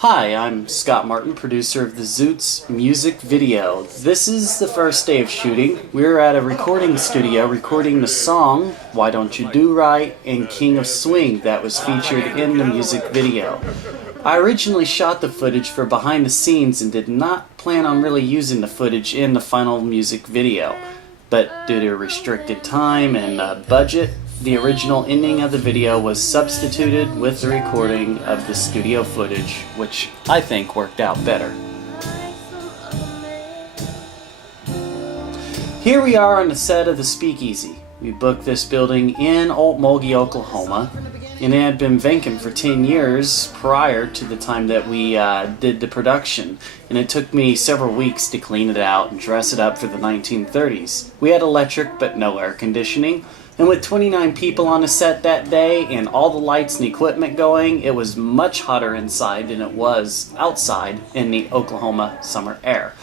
Hi, I'm Scott Martin, producer of the Zuits music video. This is the first day of shooting. We're at a recording studio recording the song Why Don't You Do Right and King of Swing that was featured in the music video. I originally shot the footage for behind the scenes and did not plan on really using the footage in the final music video. But due to restricted time and budget, the original ending of the video was substituted with the recording of the studio footage, which I think worked out better. Here we are on the set of the Speakeasy. We booked this building in Okmulgee, Oklahoma, and it had been vacant for 10 years prior to the time that we did the production, and it took me several weeks to clean it out and dress it up for the 1930s. We had electric but no air conditioning, and with 29 people on the set that day and all the lights and equipment going, it was much hotter inside than it was outside in the Oklahoma summer air.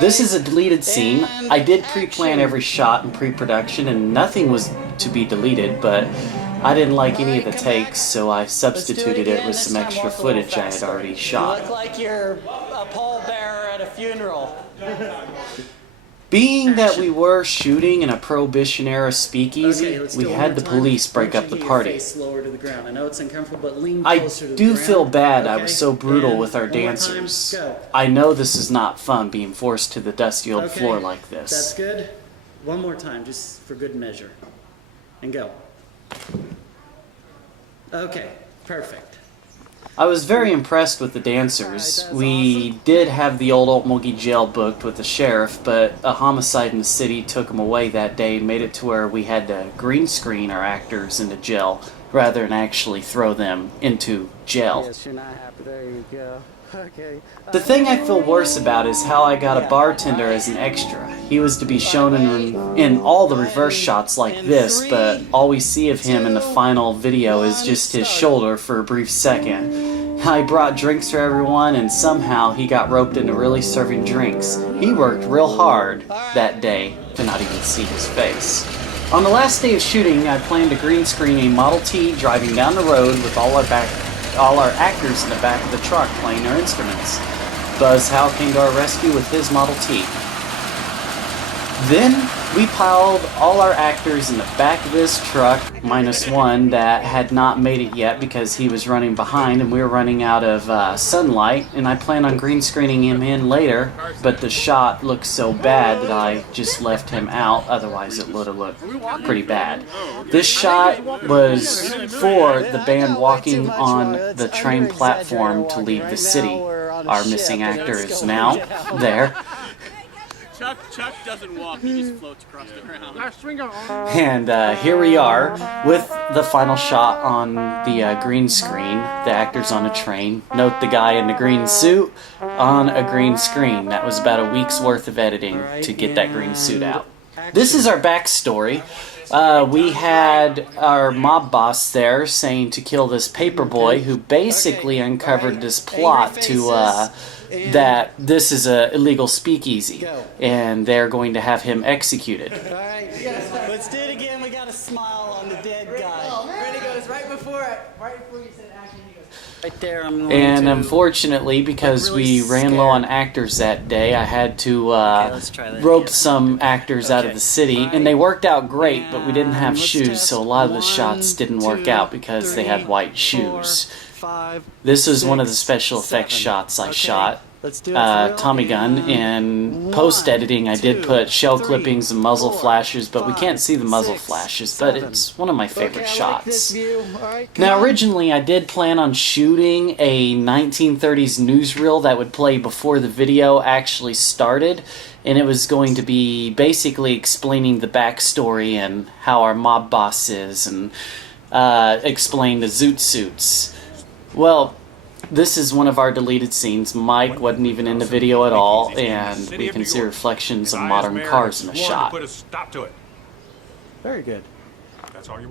This is a deleted scene. I did pre-plan every shot in pre-production and nothing was to be deleted, but I didn't like any of the takes, so I substituted it with some extra footage I had already shot. You look like you're a pallbearer at a funeral. Being that we were shooting in a Prohibition-era speakeasy, we had the police break up the party. I do feel bad I was so brutal with our dancers. I know this is not fun being forced to the dusty old floor like this. That's good. One more time, just for good measure. And go. Okay, perfect. I was very impressed with the dancers. We did have the old Okmulgee jail booked with the sheriff, but a homicide in the city took them away that day and made it to where we had to green screen our actors into jail rather than actually throw them into jail. Yes, you're not happy. There you go. Okay. The thing I feel worse about is how I got a bartender as an extra. He was to be shown in all the reverse shots like this, but all we see of him in the final video is just his shoulder for a brief second. I brought drinks for everyone and somehow he got roped into really serving drinks. He worked real hard that day to not even see his face. On the last day of shooting, I planned to green screen a Model T driving down the road with all our actors in the back of the truck playing their instruments. Buzz Howe came to our rescue with his Model T. Then we piled all our actors in the back of this truck, minus one that had not made it yet because he was running behind and we were running out of sunlight, and I plan on green screening him in later, but the shot looked so bad that I just left him out, otherwise it would have looked pretty bad. This shot was for the band walking on the train platform to leave the city. Our missing actor is now there. Chuck doesn't walk, he just floats across the ground. And here we are with the final shot on the green screen, the actors on a train. Note the guy in the green suit on a green screen. That was about a week's worth of editing to get that green suit out. This is our backstory. We had our mob boss there saying to kill this paperboy who basically uncovered this plot to that this is a illegal speakeasy and they're going to have him executed. Alright, let's do it again. We got a smile on the dead guy. Oh, ready goes right before you said action. He goes Right there, I'm going And to unfortunately, because really we ran low on actors that day, I had to rope some actors out of the city, and they worked out great, but we didn't have shoes, so a lot of the shots didn't work out because they had white shoes. This is one of the special effects shots I shot. Tommy gun. In post-editing I did put shell clippings and muzzle flashes, but we can't see the muzzle flashes, but it's one of my favorite shots. Now originally I did plan on shooting a 1930s newsreel that would play before the video actually started, and it was going to be basically explaining the backstory and how our mob boss is, and explain the Zoot suits. Well, this is one of our deleted scenes. Mike wasn't even in the video at all, and we can see reflections of modern cars in the shot. Put a stop to it. Very good. That's all you